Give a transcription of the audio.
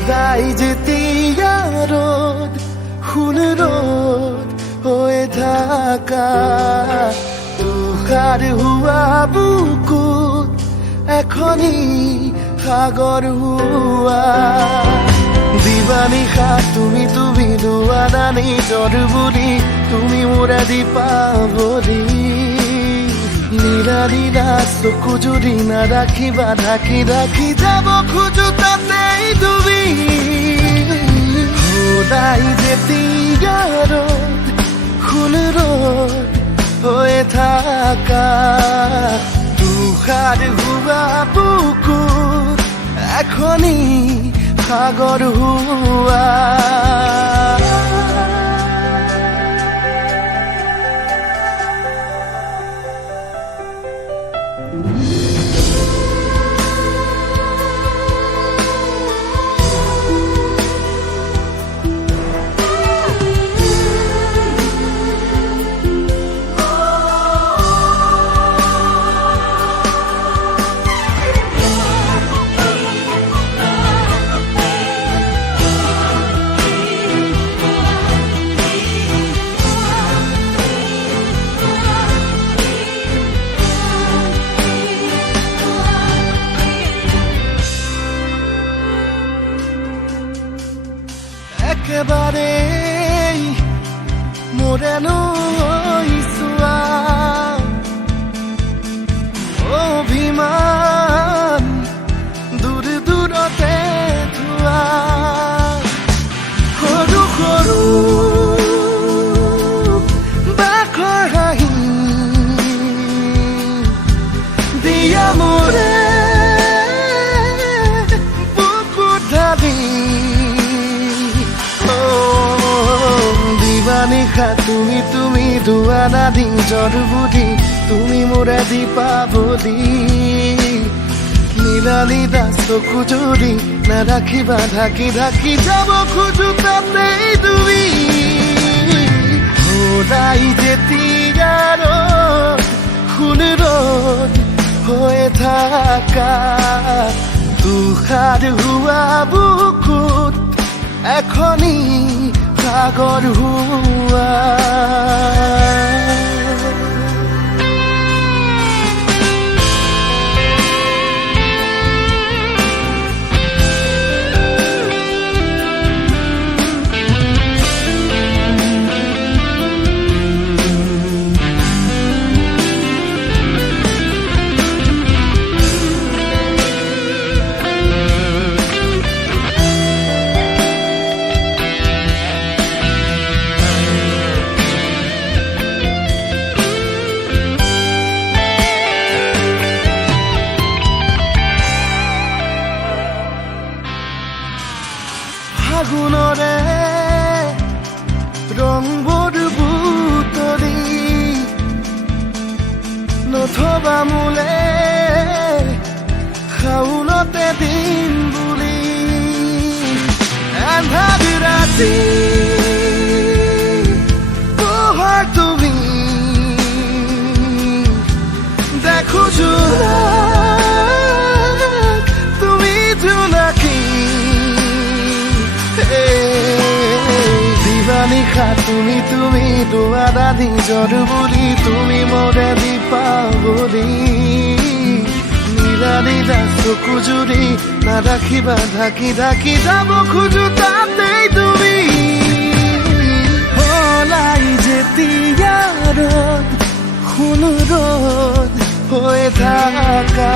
সদাই যেতিয়া রোদ খুন রোদ হয়ে থাকা তুষার হুয়া বুকুত এখনি সাগর হুয়া দিবানিশা তুমি তুমি দুয়ানা নিজৰ বুলি তুমি মোৰ আদি পাবলি নীলা নীলা চকু যদি নাৰাখিবা ঢাকি ঢাকি যাব খোজো তাতেই তুমি সদাই যেতিয়া ৰ'দ খুন ৰ'দ হয়ে থাকা তুষার হুয়া বুকুত এখনি সাগর হুয়া একেবারে মোরে নইছোৱা অভিমান দূৰ দূৰতে থোৱা সৰু সৰু বাখৰ হাঁহি দিয়া মোৰে বুকুত ঢালি দিবানিশা তুমি তুমি দুৱানা নিজৰ বুলি তুমি মোৰ আদি পাবলি নীলা নীলা চকু যদি নাৰাখিবা ঢাকি ঢাকি যাব খোজো তাতেই তুমি সদাই যেতিয়া ৰ'দ খুন ৰ'দ হয়ে থাকা তুষার হুয়া বুকুত এখনি সাগর হুয়া ফাগুনৰে ৰংবোৰ বুটলি নথবা মোলে শাওনতে দিন বুলি আন্ধাৰ ৰাতি পোহৰ তুমি দেখো তুমি জোনাকী দিবানিশা তুমি তুমি দুৱানা নিজৰ বুলি তুমি মোৰ আদি পাবলি নীলা নীলা চকু যদি নাৰাখিবা ঢাকি ঢাকি যাব খোজো তাতেই তুমি সদাই যেতিয়া ৰ'দ খুন ৰ'দ হয়ে থাকা